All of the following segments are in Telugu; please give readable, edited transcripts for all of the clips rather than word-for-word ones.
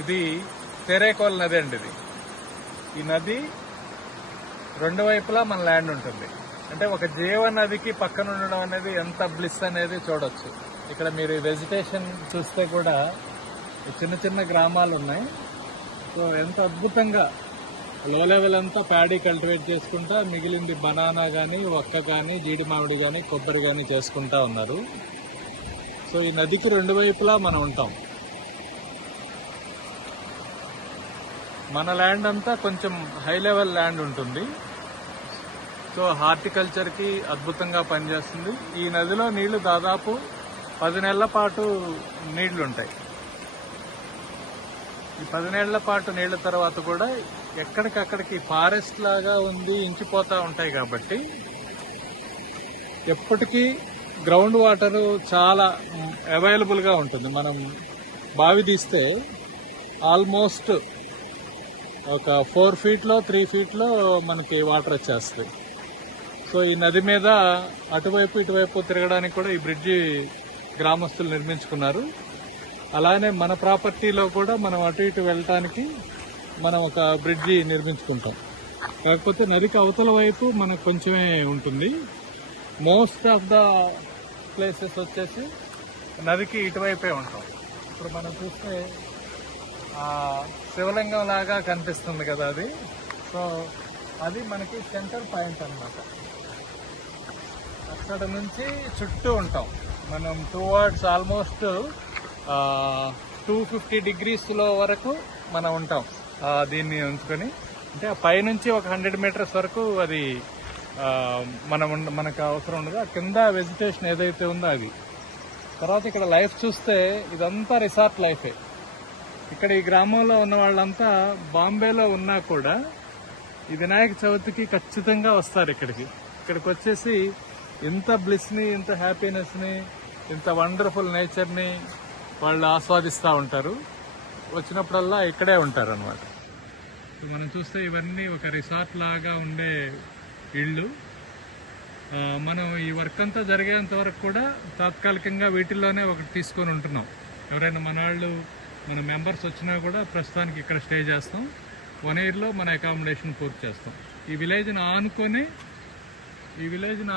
ఇది తెరేకోల్ నది అండి. ఈ నది రెండు వైపులా మన ల్యాండ్ ఉంటుంది. అంటే ఒక జీవ నదికి పక్కన ఉండడం అనేది ఎంత బ్లిస్ అనేది చూడొచ్చు. ఇక్కడ మీరు వెజిటేషన్ చూస్తే కూడా చిన్న చిన్న గ్రామాలు ఉన్నాయి. సో ఎంత అద్భుతంగా లో లెవెల్ అంతా ప్యాడీ కల్టివేట్ చేసుకుంటా, మిగిలింది బనానా కానీ, వక్క కానీ, జీడి మామిడి కానీ, కొబ్బరి కానీ చేసుకుంటా ఉన్నారు. సో ఈ నదికి రెండు వైపులా మనం ఉంటాం. మన ల్యాండ్ అంతా కొంచెం హై లెవెల్ ల్యాండ్ ఉంటుంది. సో హార్టికల్చర్కి అద్భుతంగా పనిచేస్తుంది. ఈ నదిలో నీళ్లు దాదాపు 10 నెలల పాటు నీళ్లుంటాయి. ఈ 10 నెలల పాటు నీళ్ల తర్వాత కూడా ఎక్కడికక్కడికి ఫారెస్ట్ లాగా ఉంది, ఇంకిపోతూ ఉంటాయి. కాబట్టి ఎప్పటికీ గ్రౌండ్ వాటర్ చాలా అవైలబుల్గా ఉంటుంది. మనం బావి తీస్తే ఆల్మోస్ట్ ఒక 4 ఫీట్లో 3 ఫీట్లో మనకి వాటర్ వచ్చేస్తుంది. సో ఈ నది మీద అటువైపు ఇటువైపు తిరగడానికి కూడా ఈ బ్రిడ్జి గ్రామస్తులు నిర్మించుకున్నారు. అలానే మన ప్రాపర్టీలో కూడా మనం అటు ఇటు వెళ్ళటానికి మనం ఒక బ్రిడ్జి నిర్మించుకుంటాం. కాకపోతే నదికి అవతల వైపు మనకు కొంచెమే ఉంటుంది. మోస్ట్ ఆఫ్ ద ప్లేసెస్ వచ్చేసి నదికి ఇటువైపే ఉంటాం. ఇప్పుడు మనం చూస్తే శివలింగం లాగా కనిపిస్తుంది కదా అది. సో అది మనకి సెంటర్ పాయింట్ అన్నమాట. అక్కడ నుంచి చుట్టూ ఉంటాం మనం. టువర్డ్స్ ఆల్మోస్ట్ 250 డిగ్రీస్లో వరకు మనం ఉంటాం దీన్ని ఉంచుకొని. అంటే ఆ పైనుంచి ఒక 100 మీటర్స్ వరకు అది మనకు అవసరం ఉండదు. ఆ కింద వెజిటేషన్ ఏదైతే ఉందో అది. తర్వాత ఇక్కడ లైఫ్ చూస్తే ఇదంతా రిసార్ట్ లైఫే. ఇక్కడ ఈ గ్రామంలో ఉన్న వాళ్ళంతా బాంబేలో ఉన్నా కూడా ఈ వినాయక చవితికి ఖచ్చితంగా వస్తారు ఇక్కడికి వచ్చేసి ఇంత బ్లిస్ని, ఇంత హ్యాపీనెస్ని, ఇంత వండర్ఫుల్ నేచర్ని వాళ్ళు ఆస్వాదిస్తూ ఉంటారు. వచ్చినప్పుడల్లా ఇక్కడే ఉంటారు అన్నమాట. మనం చూస్తే ఇవన్నీ ఒక రిసార్ట్ లాగా ఉండే ఇళ్ళు. మనం ఈ వర్క్ అంతా జరిగేంత వరకు కూడా తాత్కాలికంగా వీటిల్లోనే ఒకటి తీసుకొని ఉంటున్నాం. ఎవరైనా మన మెంబర్స్ వచ్చినా కూడా ప్రస్తుతానికి ఇక్కడ స్టే చేస్తాం. 1 ఇయర్లో మన అకామిడేషన్ పూర్తి చేస్తాం. ఈ విలేజ్ని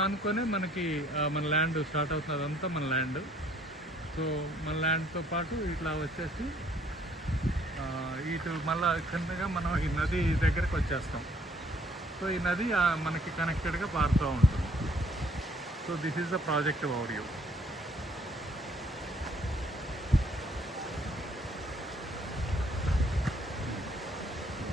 ఆనుకొని మనకి మన ల్యాండ్ స్టార్ట్ అవుతుంది. అదంతా మన ల్యాండ్. సో మన ల్యాండ్తో పాటు ఇట్లా వచ్చేసి ఇటు మళ్ళా కిందగా మనం ఈ నది దగ్గరకు వచ్చేస్తాం. సో ఈ నది మనకి కనెక్టెడ్గా పారుతూ ఉంటుంది. So this is the project over view.